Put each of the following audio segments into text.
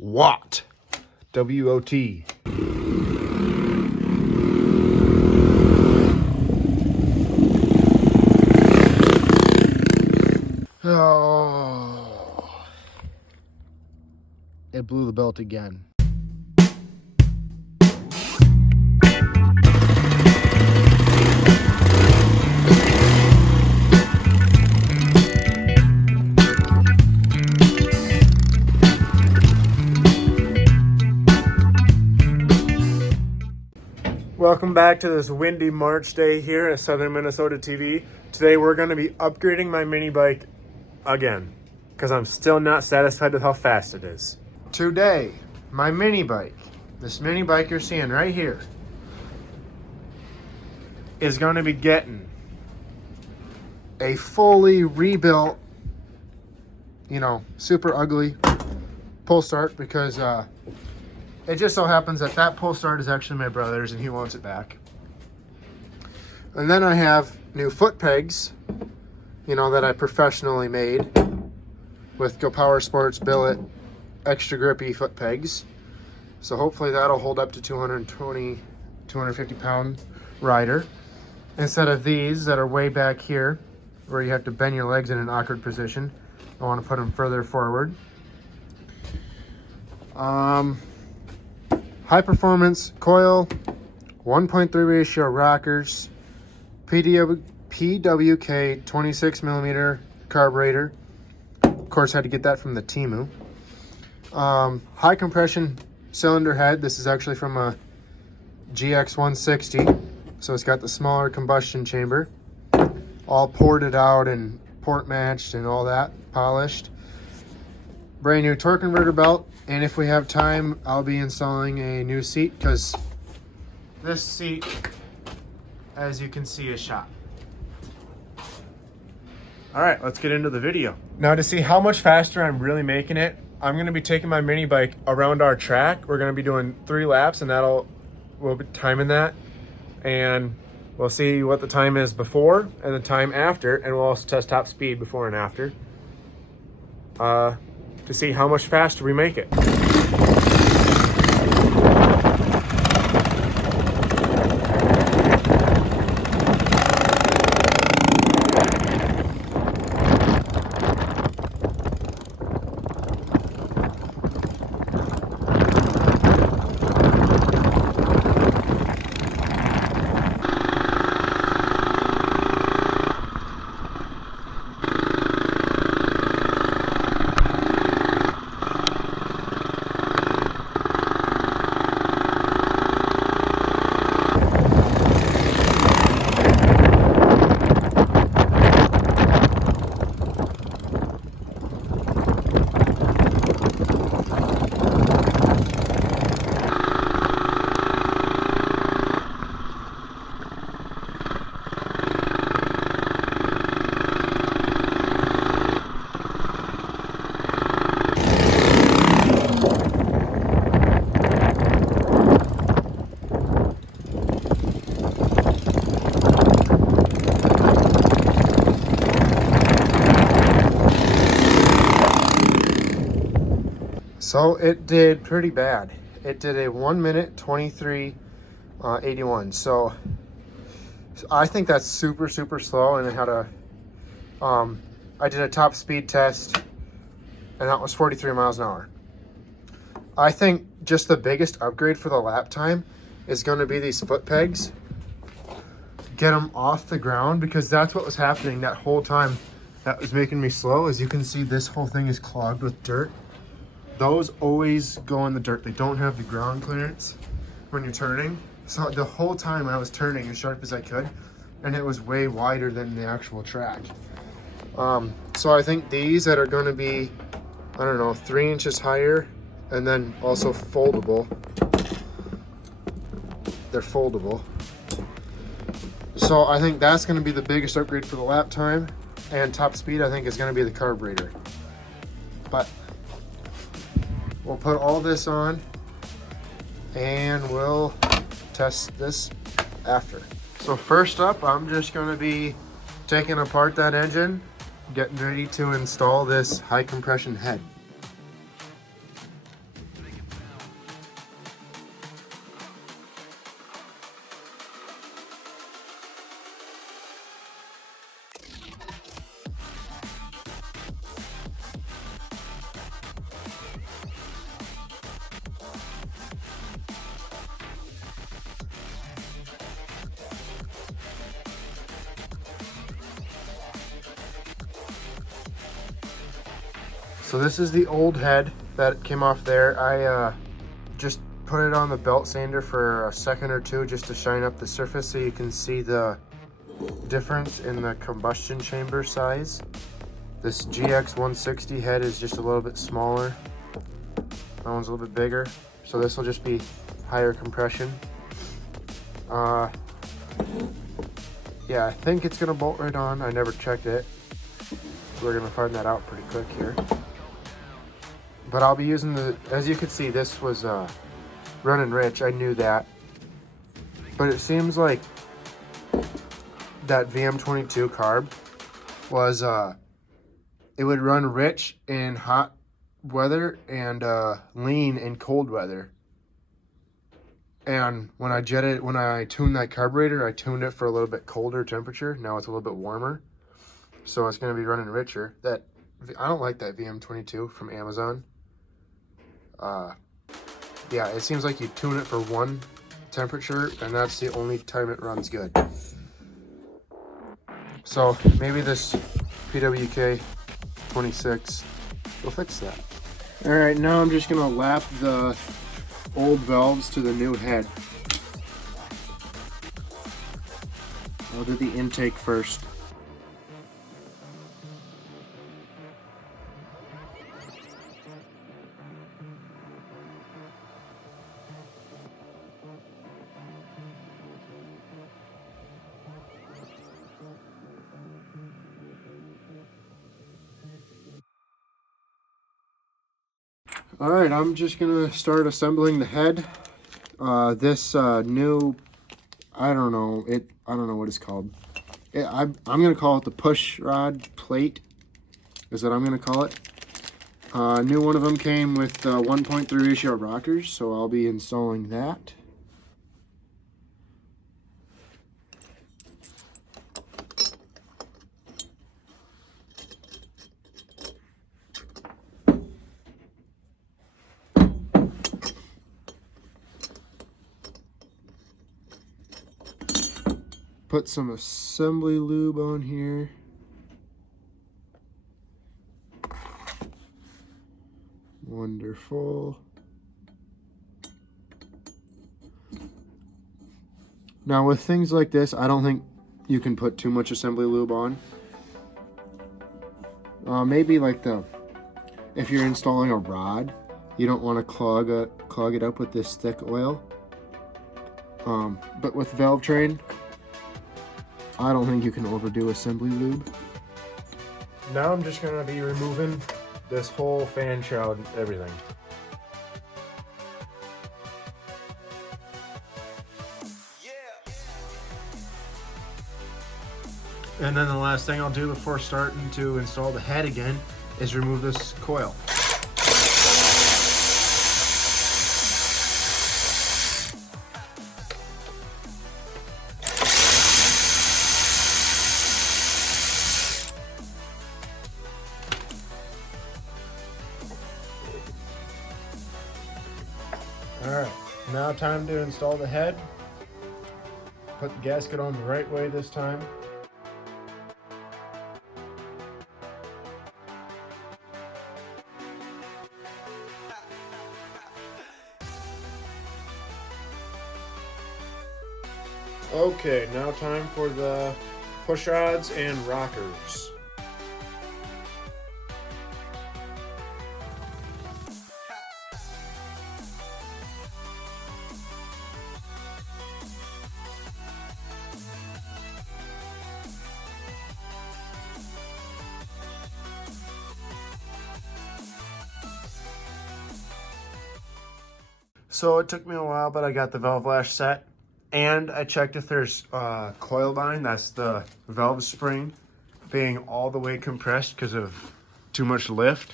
Watt. W-O-T. Oh. It blew the belt again. Welcome back to this windy March day here at Southern Minnesota TV. Today we're going to be upgrading my mini bike again because I'm still not satisfied with how fast it is. Today, my mini bike, this mini bike you're seeing right here, is going to be getting a fully rebuilt, super ugly pull start because it just so happens that that pull start is actually my brother's and he wants it back. And then I have new foot pegs, that I professionally made with Go Power Sports billet extra grippy foot pegs. So hopefully that'll hold up to 250 pound rider. Instead of these that are way back here where you have to bend your legs in an awkward position, I want to put them further forward. High performance coil, 1.3 ratio rockers, PWK 26 millimeter carburetor. Of course, had to get that from the Temu. High compression cylinder head. This is actually from a GX 160. So it's got the smaller combustion chamber. All ported out and port matched and all that, polished. Brand new torque converter belt. And if we have time, I'll be installing a new seat because this seat, as you can see, is shot. All right, let's get into the video. Now to see how much faster I'm really making it, I'm gonna be taking my mini bike around our track. We're gonna be doing 3 laps and we'll be timing that. And we'll see what the time is before and the time after. And we'll also test top speed before and after. To see how much faster we make it. So it did pretty bad. It did a 1 minute 23:81. So I think that's super slow. And it had I did a top speed test, and that was 43 miles an hour. I think just the biggest upgrade for the lap time is going to be these foot pegs. Get them off the ground because that's what was happening that whole time. That was making me slow. As you can see, this whole thing is clogged with dirt. Those always go in the dirt. They don't have the ground clearance when you're turning. So the whole time I was turning as sharp as I could, and it was way wider than the actual track. So I think these that are going to be, 3 inches higher, and then also foldable. They're foldable. So I think that's going to be the biggest upgrade for the lap time, and top speed I think is going to be the carburetor. But we'll put all this on and we'll test this after. So first up, I'm just going to be taking apart that engine, getting ready to install this high compression head. So this is the old head that came off there. I just put it on the belt sander for a second or two just to shine up the surface so you can see the difference in the combustion chamber size. This GX 160 head is just a little bit smaller. That one's a little bit bigger. So this will just be higher compression. Yeah, I think it's gonna bolt right on. I never checked it. We're gonna find that out pretty quick here. But I'll be using the, as you can see, this was running rich. I knew that. But it seems like that VM22 carb was, it would run rich in hot weather and lean in cold weather. And when I tuned that carburetor, I tuned it for a little bit colder temperature. Now it's a little bit warmer. So it's going to be running richer. I don't like that VM22 from Amazon. Yeah, it seems like you tune it for one temperature and that's the only time it runs good. So maybe this PWK 26 will fix that. All right, now I'm just going to lap the old valves to the new head. I'll do the intake first. All right, I'm just gonna start assembling the head. This new, I don't know what it's called. I'm gonna call it the push rod plate, is what I'm gonna call it. New one of them came with 1.3 ratio rockers, so I'll be installing that. Put some assembly lube on here. Wonderful. Now with things like this, I don't think you can put too much assembly lube on. Maybe like if you're installing a rod, you don't want to clog it up with this thick oil. But with valvetrain, I don't think you can overdo assembly lube. Now I'm just gonna be removing this whole fan shroud and everything. And then the last thing I'll do before starting to install the head again is remove this coil. Alright, now time to install the head. Put the gasket on the right way this time. Okay, now time for the push rods and rockers. So it took me a while, but I got the valve lash set. And I checked if there's coil bind, that's the valve spring, being all the way compressed because of too much lift.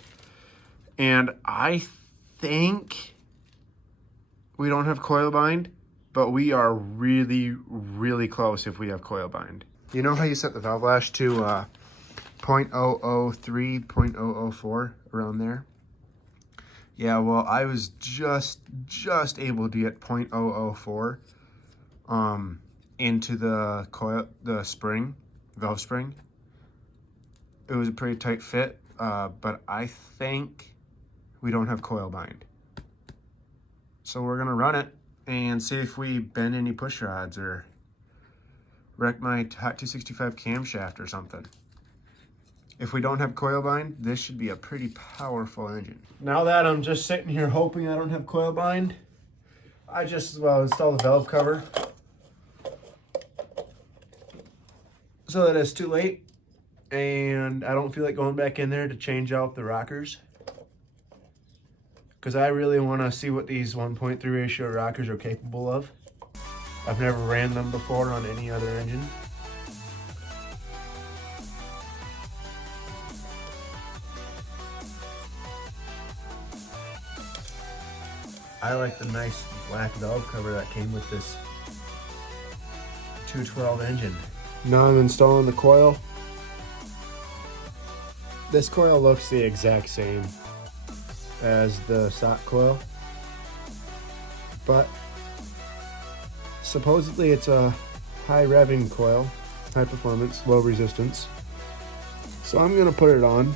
And I think we don't have coil bind, but we are really, really close if we have coil bind. You know how you set the valve lash to 0.003, 0.004, around there? Yeah, well, I was just able to get 0.004 into the coil, the spring, valve spring. It was a pretty tight fit, but I think we don't have coil bind. So we're gonna run it and see if we bend any push rods or wreck my Hot 265 camshaft or something. If we don't have coil bind, this should be a pretty powerful engine. Now that I'm just sitting here hoping I don't have coil bind, I just install the valve cover so that it's too late and I don't feel like going back in there to change out the rockers, because I really want to see what these 1.3 ratio rockers are capable of. I've never ran them before on any other engine. I like the nice black valve cover that came with this 212 engine. Now I'm installing the coil. This coil looks the exact same as the stock coil, but supposedly it's a high revving coil, high performance, low resistance. So I'm gonna put it on.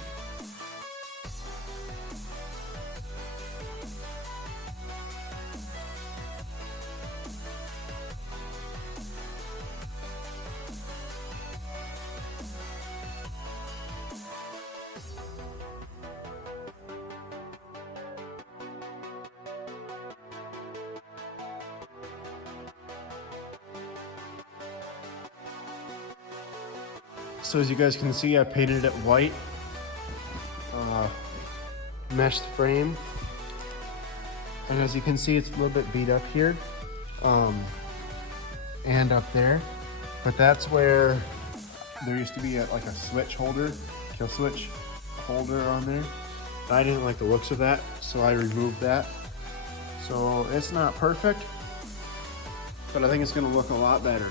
So as you guys can see, I painted it white, meshed frame, and as you can see, it's a little bit beat up here, and up there, but that's where there used to be like a switch holder, kill switch holder on there. I didn't like the looks of that, so I removed that. So it's not perfect, but I think it's gonna look a lot better.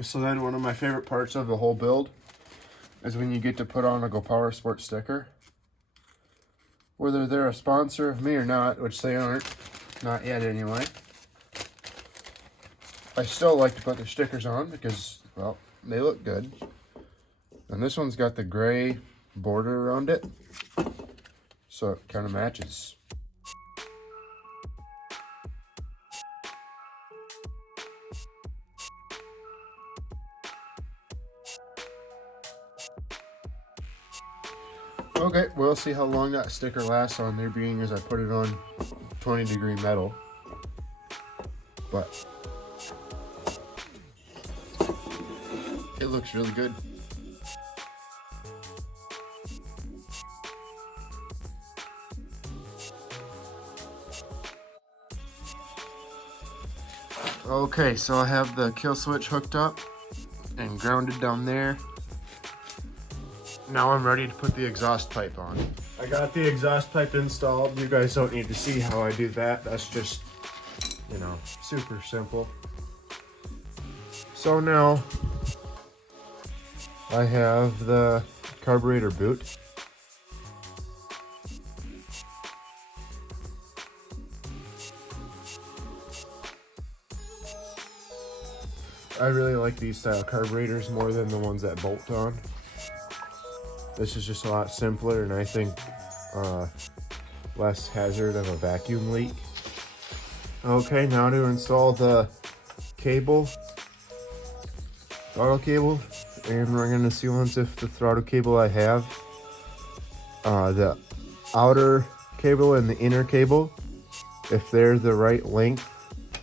So then one of my favorite parts of the whole build is when you get to put on a Go Power Sport sticker. Whether they're a sponsor of me or not, which they aren't, not yet anyway. I still like to put their stickers on because, well, they look good. And this one's got the gray border around it, so it kind of matches. Okay, we'll see how long that sticker lasts on there, being as I put it on 20-degree metal. But it looks really good. Okay, so I have the kill switch hooked up and grounded down there. Now I'm ready to put the exhaust pipe on. I got the exhaust pipe installed. You guys don't need to see how I do that. That's just, you know, super simple. So now I have the carburetor boot. I really like these style carburetors more than the ones that bolt on. This is just a lot simpler, and I think less hazard of a vacuum leak. Okay, now to install the cable, throttle cable, and we're gonna see once if the throttle cable I have, the outer cable and the inner cable, if they're the right length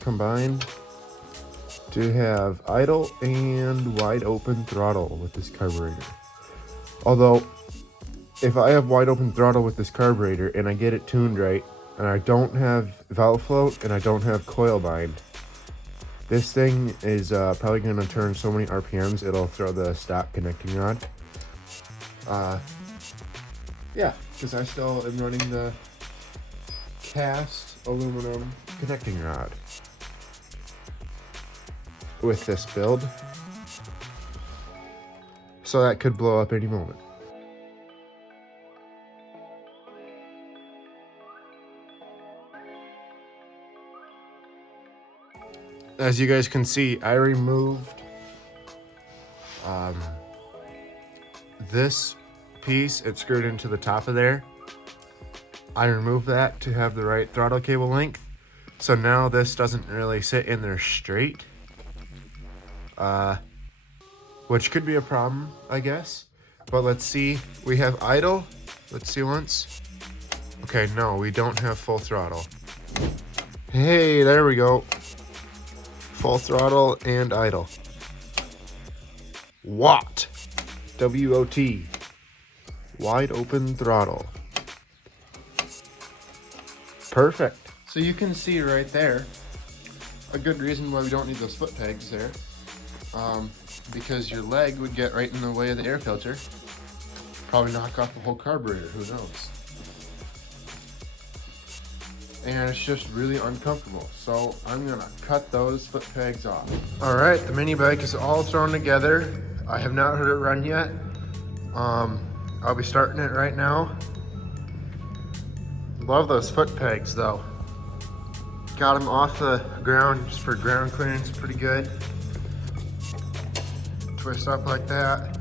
combined to have idle and wide open throttle with this carburetor. Although, if I have wide open throttle with this carburetor and I get it tuned right, and I don't have valve float and I don't have coil bind, this thing is probably going to turn so many RPMs it'll throw the stock connecting rod. Yeah, because I still am running the cast aluminum connecting rod with this build. So that could blow up any moment. as you guys can see, I removed this piece. It's screwed into the top of there. I removed that to have the right throttle cable length. So now this doesn't really sit in there straight. Which could be a problem, I guess. But let's see. We have idle. Let's see once. Okay, no, we don't have full throttle. Hey, there we go. Full throttle and idle. WOT. W-O-T. Wide open throttle. Perfect. So you can see right there a good reason why we don't need those foot pegs there. Because your leg would get right in the way of the air filter. Probably knock off the whole carburetor, who knows? And it's just really uncomfortable. So I'm gonna cut those foot pegs off. All right, the mini bike is all thrown together. I have not heard it run yet. I'll be starting it right now. Love those foot pegs though. Got them off the ground just for ground clearance, pretty good. Twist up like that.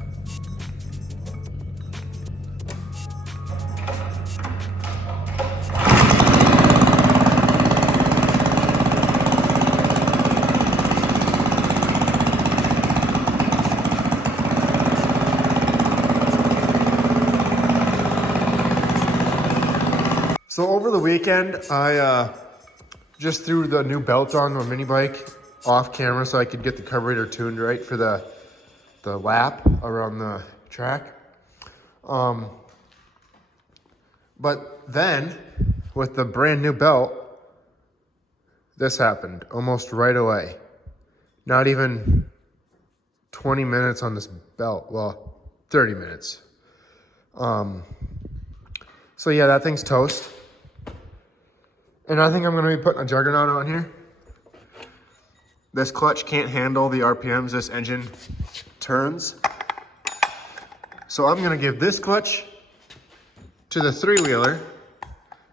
So over the weekend, I just threw the new belt on my mini bike off camera so I could get the carburetor tuned right for the lap around the track. But then with the brand new belt, this happened almost right away. Not even 20 minutes on this belt. Well, 30 minutes. So yeah, that thing's toast. And I think I'm gonna be putting a juggernaut on here. This clutch can't handle the RPMs this engine turns. So I'm gonna give this clutch to the three-wheeler,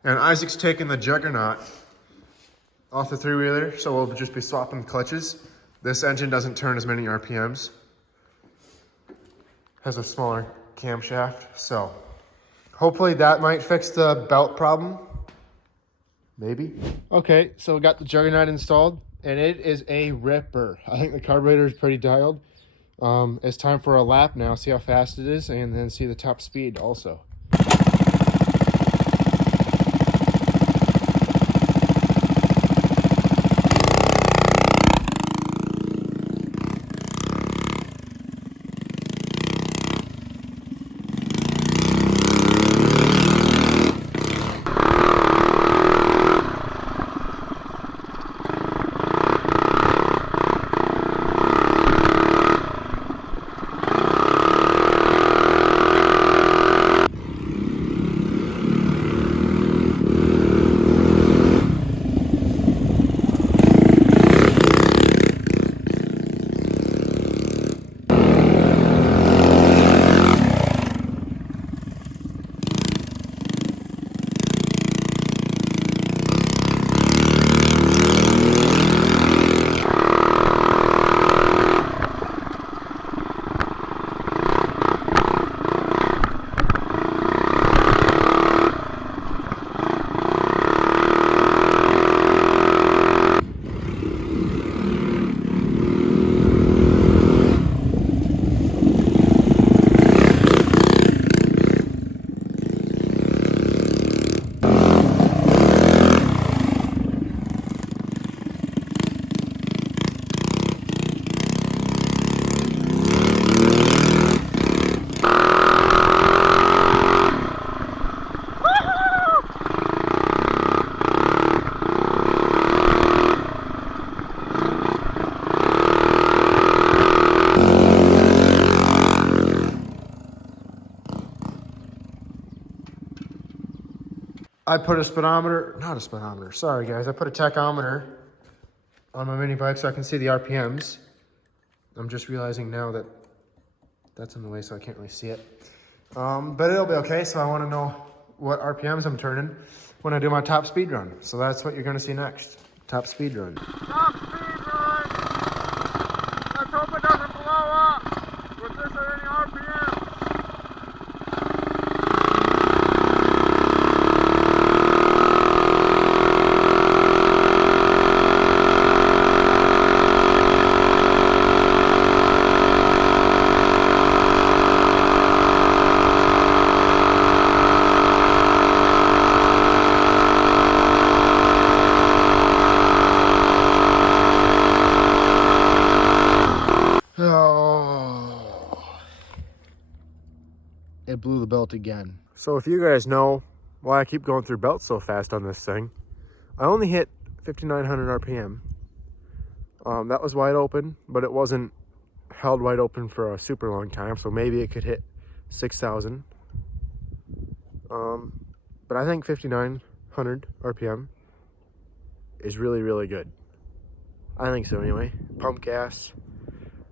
and Isaac's taking the juggernaut off the three-wheeler, so we'll just be swapping clutches. This engine doesn't turn as many RPMs. Has a smaller camshaft, so hopefully that might fix the belt problem. Maybe. Okay, so we got the juggernaut installed, and it is a ripper. I think the carburetor is pretty dialed. It's time for a lap now, see how fast it is, and then see the top speed also. I put a speedometer, not a speedometer, sorry guys. I put a tachometer on my mini bike so I can see the RPMs. I'm just realizing now that that's in the way, so I can't really see it. But it'll be okay, so I want to know what RPMs I'm turning when I do my top speed run. So that's what you're going to see next. Top speed run. Top speed run! blow up with this at any RPM. Oh, it blew the belt again. So if you guys know why I keep going through belts so fast on this thing, I only hit 5,900 RPM. That was wide open, but it wasn't held wide open for a super long time, so maybe it could hit 6,000. But I think 5,900 RPM is really, really good. I think so anyway. Pump gas,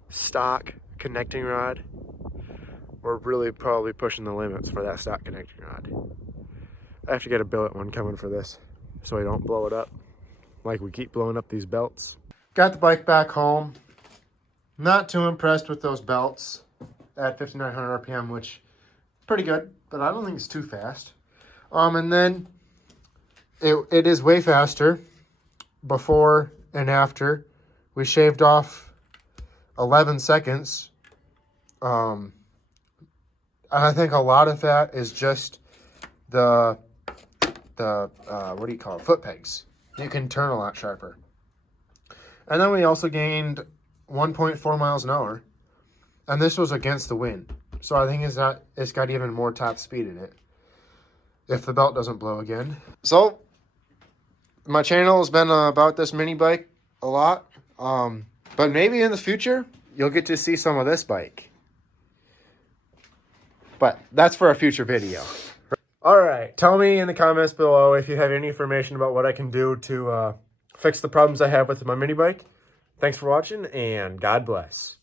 stock connecting rod. We're really probably pushing the limits for that stock connecting rod. I have to get a billet one coming for this so I don't blow it up like we keep blowing up these belts. Got the bike back home. Not too impressed with those belts at 5,900 RPM, which pretty good, but I don't think it's too fast. And then it is way faster before and after. We shaved off 11 seconds. And I think a lot of that is just the what do you call it? Foot pegs. You can turn a lot sharper. And then we also gained 1.4 miles an hour. And this was against the wind. So I think it's got even more top speed in it, if the belt doesn't blow again. So my channel has been about this mini bike a lot. But maybe in the future, you'll get to see some of this bike. But that's for a future video. All right, tell me in the comments below if you have any information about what I can do to fix the problems I have with my mini bike. Thanks for watching, and God bless.